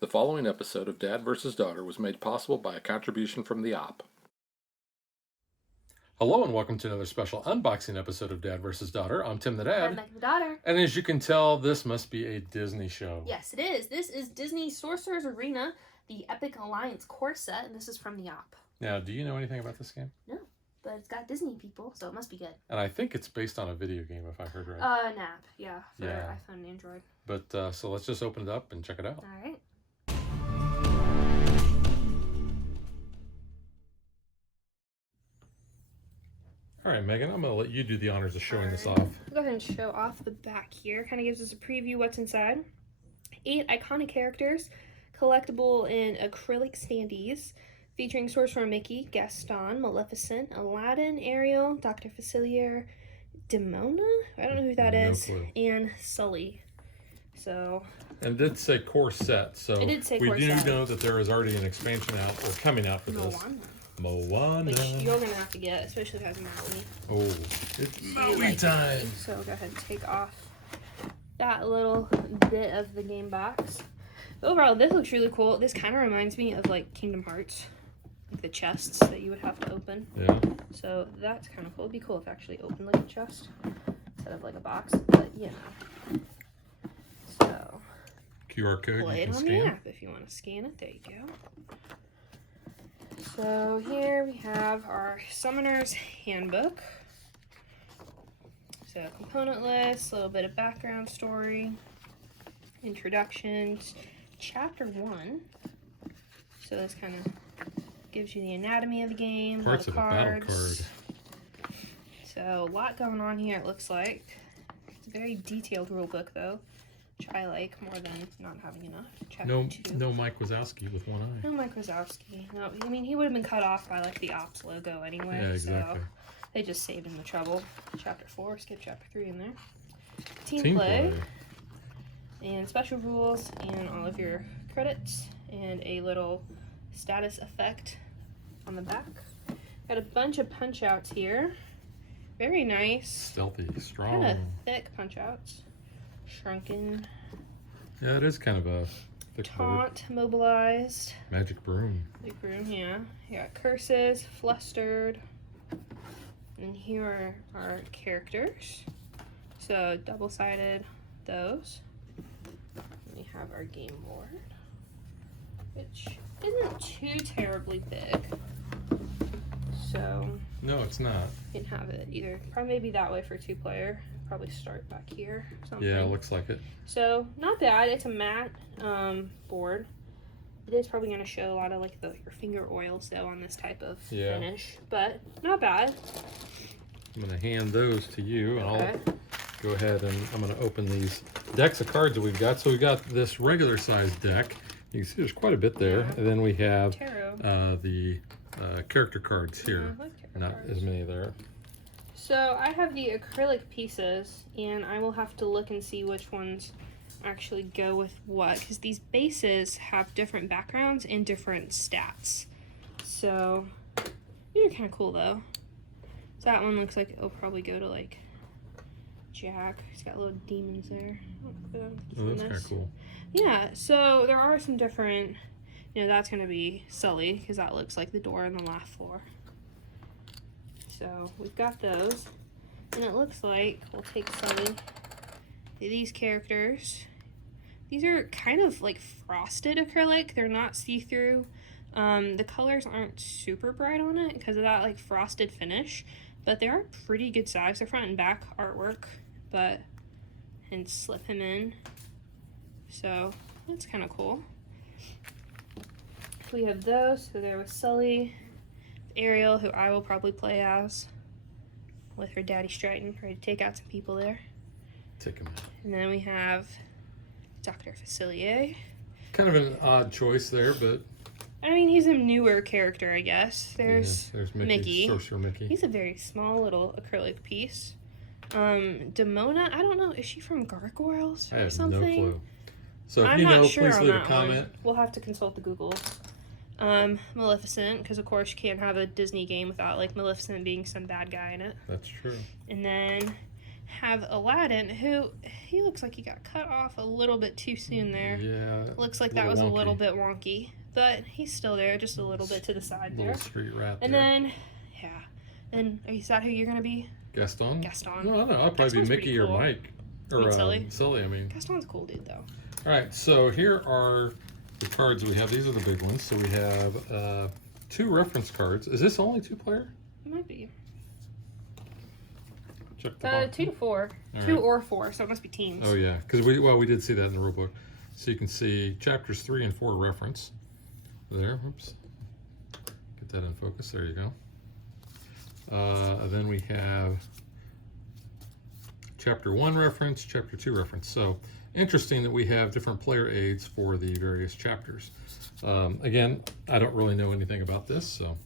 The following episode of Dad vs. Daughter was made possible by a contribution from the op. Hello and welcome to another special unboxing episode of Dad vs. Daughter. I'm Tim the Dad. I'm Mike the Daughter. And as you can tell, this must be a Disney show. Yes, it is. This is Disney Sorcerer's Arena, the Epic Alliance core set, and this is from the op. Now, do you know anything about this game? No, but it's got Disney people, so it must be good. And I think it's based on a video game, if I heard right. An app, yeah, for iPhone and Android. But, so let's just open it up and check it out. All right. All right, Megan, I'm going to let you do the honors of showing this off. I'll go ahead and show off the back here. Kind of gives us a preview what's inside. 8 iconic characters, collectible in acrylic standees, featuring Sorcerer Mickey, Gaston, Maleficent, Aladdin, Ariel, Dr. Facilier, Demona? I don't know who that is. Clue. And Sully. So... And it did say core set, so it did say we core do set. know that there is already an expansion out or coming out for this. Moana. Which you're going to have to get, especially if it has Maui. Oh, it's Maui time. So go ahead and take off that little bit of the game box. But overall, this looks really cool. This kind of reminds me of like Kingdom Hearts. Like the chests that you would have to open. Yeah. So that's kind of cool. It'd be cool if it actually opened like a chest instead of like a box. But you know. So QR code. play it on the app if you want to scan it. There you go. So here we have our Summoner's Handbook. So component list, a little bit of background story, introductions, chapter 1. So this kind of gives you the anatomy of the game, Parts of a battle card. So a lot going on here, it looks like. It's a very detailed rule book though, which I like more than not having enough. Chapter 2. No Mike Wazowski with one eye. No Mike Wazowski. No, I mean, he would have been cut off by like the Ops logo anyway. Yeah, exactly. So they just saved him the trouble. Chapter 4, skip chapter 3 in there. Team play. And special rules and all of your credits and a little status effect on the back. Got a bunch of punch outs here. Very nice. Stealthy, strong. Kind of thick punch outs. Shrunken. Yeah, it is kind of a thick Taunt, board. mobilized. Magic broom. Magic broom, yeah. You got curses, flustered. And here are our characters. So double-sided those. And we have our game board, which isn't too terribly big. So no, it's not. you can have it either probably maybe that way for 2-player. Probably start back here or something. Yeah, it looks like it. So not bad. It's a matte board. It is probably going to show a lot of like your finger oils though on this type of finish, but not bad. I'm going to hand those to you, and I'll go ahead and I'm going to open these decks of cards that we've got. So we've got this regular size deck. You can see there's quite a bit there, and then we have the character cards here. Not as many there. So I have the acrylic pieces, and I will have to look and see which ones actually go with what, because these bases have different backgrounds and different stats. So these are kind of cool though. So that one looks like it'll probably go to like Jack. He's got little demons there. Oh, that's kind of cool. Yeah, so there are some different, that's going to be Sully, because that looks like the door on the last floor. So we've got those, and it looks like we'll take Sully. These characters, these are kind of like frosted acrylic. They're not see-through. The colors aren't super bright on it because of that like frosted finish, but they are pretty good size. They're front and back artwork, and slip him in. So that's kind of cool. We have those. So there was Sully. Ariel, who I will probably play as, with her daddy Stratton, ready to take out some people there. Take him out. And then we have Dr. Facilier. Kind of an odd choice there, but... I mean, he's a newer character, I guess. There's Mickey. Sorcerer Mickey. He's a very small little acrylic piece. Demona, I don't know, is she from Gargoyles or something? I have no clue. So if I'm you not know, sure please leave a comment. We'll have to consult the Google. Maleficent, because of course you can't have a Disney game without like Maleficent being some bad guy in it. That's true. And then have Aladdin, who he looks like he got cut off a little bit too soon there. Yeah. Looks like that was a little bit wonky, but he's still there, just a little bit to the side there. Little street rat And there. then, yeah. And is that who you're gonna be? Gaston? Gaston. No, I'll probably be Mickey cool. or Mike. Or Sully, I mean. Gaston's a cool dude, though. All right, so here are the cards we have. These are the big ones. So we have 2 reference cards. Is this only 2-player? It might be. Check the box. 2 to 4. All 2 right. or 4, so it must be teams. Oh yeah, because we did see that in the rule book. So you can see chapters 3 and 4 reference there. Oops, get that in focus. There you go. Then we have chapter 1 reference, chapter 2 reference. So interesting that we have different player aids for the various chapters. Again, I don't really know anything about this, so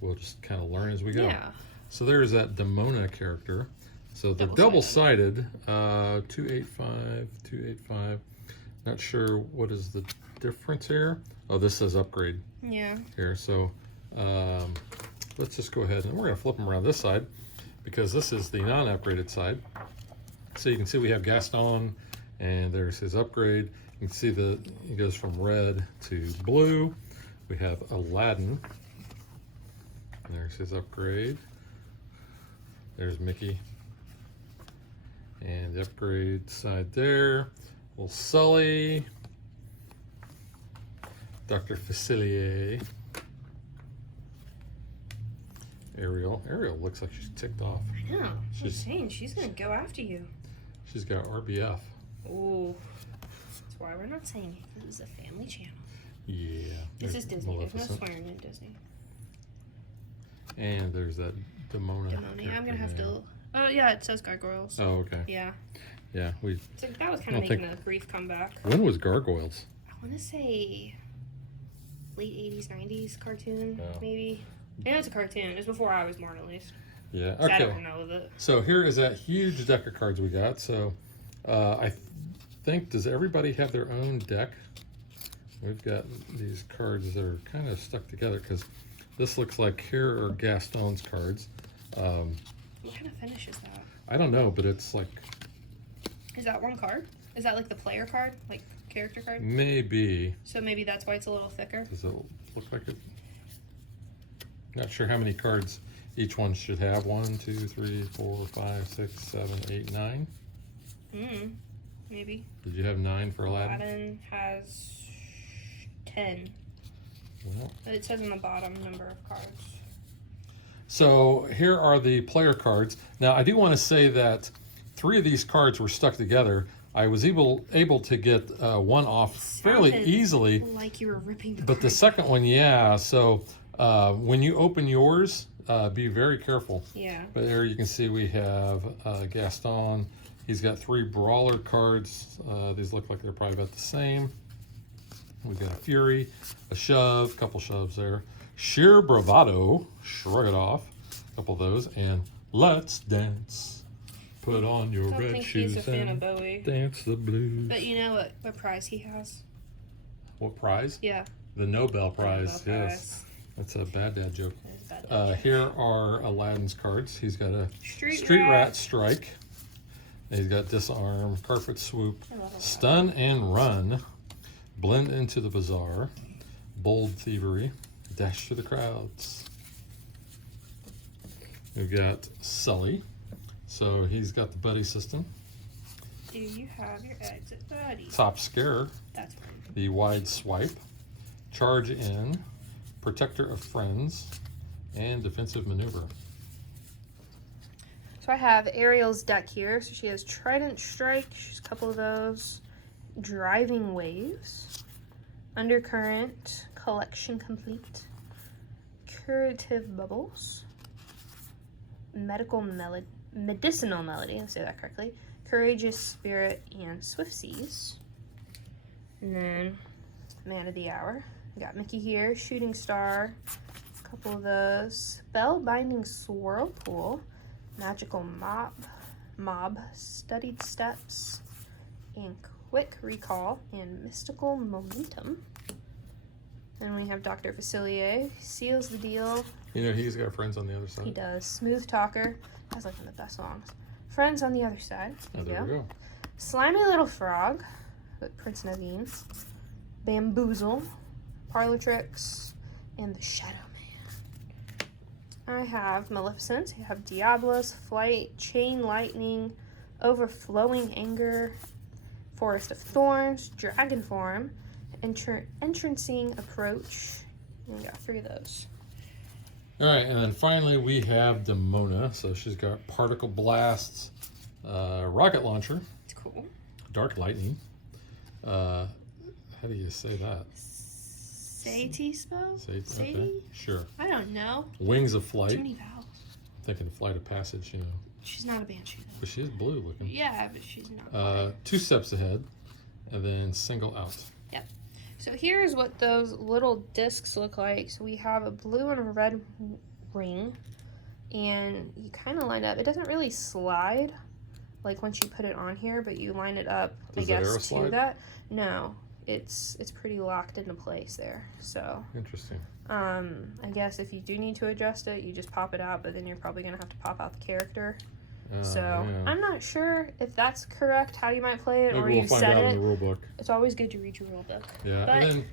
we'll just kind of learn as we go. Yeah. So there's that Demona character. So the double-sided, 285, 285. Not sure what is the difference here. Oh, this says upgrade. Yeah. Here, so let's just go ahead and we're going to flip them around this side because this is the non-upgraded side. So you can see we have Gaston, and there's his upgrade. You can see he goes from red to blue. We have Aladdin. And there's his upgrade. There's Mickey. And the upgrade side there. Little Sully. Dr. Facilier. Ariel. Ariel looks like she's ticked off. I know. I'm saying she's gonna go after you. She's got RBF. Oh, that's why we're not saying this is a family channel. Yeah. This is Disney. There's no Maleficent. swearing in Disney. And there's that Demona. Demona. I'm gonna have to. Oh yeah, it says gargoyles. Oh, okay. Yeah. Yeah, So that was kind of making a brief comeback. When was Gargoyles? I want to say late 80s, 90s cartoon, Yeah. maybe. Yeah, it's a cartoon. It was before I was born, at least. Yeah. So I Okay. don't know it. So here is that huge deck of cards we got. So I think, does everybody have their own deck? We've got these cards that are kind of stuck together because this looks like here are Gaston's cards. What kind of finish is that? I don't know, but it's like Is that one card? Is that like the player card? Like character card? maybe. So maybe that's why it's a little thicker. Does it look like it? Not sure how many cards each one should have. 1, 2, 3, 4, 5, 6, 7, 8, 9. Maybe. Did you have 9 for Aladdin? Aladdin has 10. Well, It says on the bottom number of cards. so here are the player cards. Now I do want to say that 3 of these cards were stuck together. I was able to get one off fairly Sounded easely, like you were ripping the but the card. second one, yeah. So when you open yours, be very careful. Yeah. But there you can see we have Gaston. He's got 3 brawler cards. These look like they're probably about the same. We've got a Fury, a Shove, couple shoves there. Sheer Bravado, shrug it off, a couple of those, and Let's Dance. Put on your I don't red think shoes he's a fan of and Bowie. dance the blues. But you know what prize he has? What prize? Yeah. The Nobel Prize, Nobel yes. That's a bad dad joke. That is a bad Here are Aladdin's cards. He's got a Street Rat Strike. And he's got Disarm, Carpet Swoop, I love that. Stun and Run, Blend into the Bazaar, Bold Thievery, Dash to the Crowds. We've got Sully. So he's got the buddy system. Do you have your exit buddy? Top Scarer, That's fine. the Wide Swipe, Charge In, Protector of Friends, and Defensive Maneuver. So I have Ariel's deck here. So she has Trident Strike. She's a couple of those. Driving Waves. Undercurrent. Collection Complete. Curative Bubbles. Medicinal Melody. I'll say that correctly. Courageous Spirit and Swift Seas. And then Man of the Hour. We got Mickey here. Shooting Star. A couple of those. Spellbinding Swirlpool. Magical Mob, Studied Steps, and Quick Recall, and Mystical Momentum. Then we have Dr. Facilier, Seals the Deal. You know, he's got friends on the other side. He does. Smooth Talker, has like one of the best songs. Friends on the other side. Oh, there we go. Slimy Little Frog, with Prince Naveen. Bamboozle, Parlor Tricks, and the Shadow Man. I have Maleficent, I have Diablos, Flight, Chain Lightning, Overflowing Anger, Forest of Thorns, Dragon Form, Entrancing Approach. And we got 3 of those. All right, and then finally we have Demona. So she's got Particle Blasts, Rocket Launcher. It's cool. Dark Lightning. How do you say that? Satismo? Okay, sure. I don't know. Wings of Too Flight. many vowels. Thinking Flight of Passage, you know. She's not a banshee though. But she is blue looking. Yeah, but she's not. 2 steps ahead, and then single out. Yep. So here's what those little discs look like. So we have a blue and a red ring, and you kind of line up. It doesn't really slide, like once you put it on here, but you line it up. Does I guess arrow to slide? that. No, it's pretty locked into place there. So Interesting. I guess if you do need to adjust it, you just pop it out, but then you're probably gonna have to pop out the character. So yeah. I'm not sure if that's correct how you might play it, Maybe or we'll you find set out it. in the rule book. It's always good to read your rule book. Yeah, But and then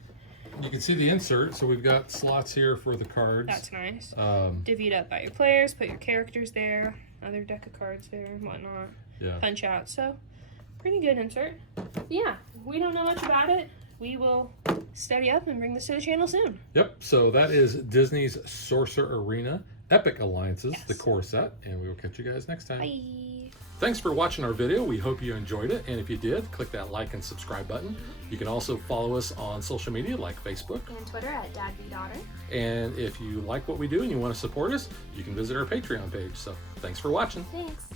you can see the insert. So we've got slots here for the cards. that's nice. Um, Divvied up by your players, put your characters there, other deck of cards there, and whatnot. yeah. Punch out. So pretty good insert. Yeah, we don't know much about it. We will study up and bring this to the channel soon. Yep. So that is Disney's Sorcerer Arena Epic Alliances, Yes. the core set, and we will catch you guys next time. Bye. Thanks for watching our video. We hope you enjoyed it, and if you did, click that like and subscribe button. You can also follow us on social media like Facebook. And Twitter at DadBeDaughter. And if you like what we do and you want to support us, you can visit our Patreon page. So thanks for watching. Thanks.